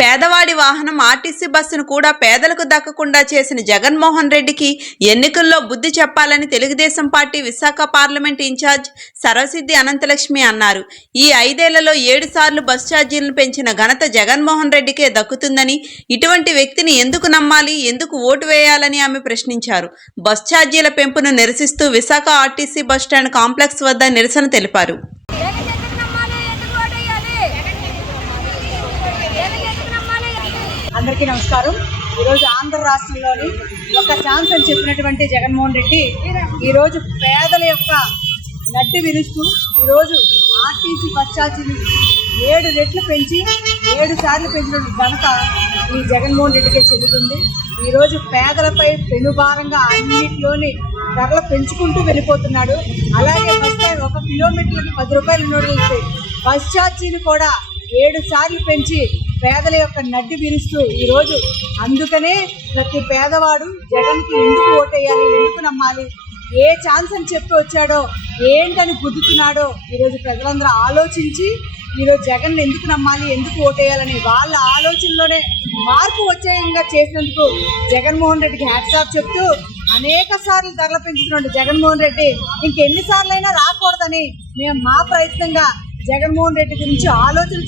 పేదవాడి వాహనం ఆర్టీసీ బస్సును కూడా పేదలకు దక్కకుండా చేసిన జగన్మోహన్ రెడ్డికి ఎన్నికల్లో బుద్ధి చెప్పాలని Telugu Desam party Visakha parliament in charge Sarvasiddhi Anantalakshmi అన్నారు. ఈ 5 ఏళ్లలో 7 సార్లు బస్ ఛార్జీలను పెంచిన ఘనత జగన్మోహన్ రెడ్డికే దక్కుతుందని, ఇటువంటి వ్యక్తిని ఎందుకు నమ్మాలి, ఎందుకు ఓటు వేయాలని ఆమె ప్రశ్నించారు. బస్ ఛార్జీల పెంపును నిరసిస్తూ విశాఖ ఆర్టీసీ బస్టాండ్ కాంప్లెక్స్ వద్ద నిరసన తెలిపారు. అందరికీ నమస్కారం. ఈరోజు ఆంధ్ర రాష్ట్రంలోని ఒక ఛాన్స్ అని చెప్పినటువంటి జగన్మోహన్ రెడ్డి ఈరోజు పేదల యొక్క నడ్డి విరుస్తూ ఈరోజు ఆర్టీసీ బస్ ఛార్జీని 7 రెట్లు పెంచి 7 సార్లు పెంచిన ఘనత ఈ జగన్మోహన్ రెడ్డికే చెందుతుంది. ఈరోజు పేదలపై పెనుభారంగా అన్నింటిలోని ధరలు పెంచుకుంటూ వెళ్ళిపోతున్నాడు. అలాగే బస్ 1 కిలోమీటర్లకి 10 రూపాయలు నోట్లు బస్ ఛార్జీని కూడా 7 సార్లు పెంచి పేదల యొక్క నడ్డి విరుస్తూ ఈరోజు అందుకనే ప్రతి పేదవాడు జగన్కి ఎందుకు ఓటేయాలి, ఎందుకు నమ్మాలి, ఏ ఛాన్స్ అని చెప్పి వచ్చాడో ఏంటని గుద్దుతున్నాడో ఈరోజు ప్రజలందరూ ఆలోచించి ఈరోజు జగన్ ఎందుకు నమ్మాలి, ఎందుకు ఓటేయాలని వాళ్ళ ఆలోచనలోనే మార్పు వచ్చేయంగా చేసినందుకు జగన్మోహన్ రెడ్డికి హ్యాట్స్ ఆఫ్ చెప్తూ అనేక సార్లు ధరలు పెంచుతున్నాడు జగన్మోహన్ రెడ్డి. ఇంకెన్నిసార్లైనా రాకూడదని మేము మా ప్రయత్నంగా జగన్మోహన్ రెడ్డి గురించి ఆలోచన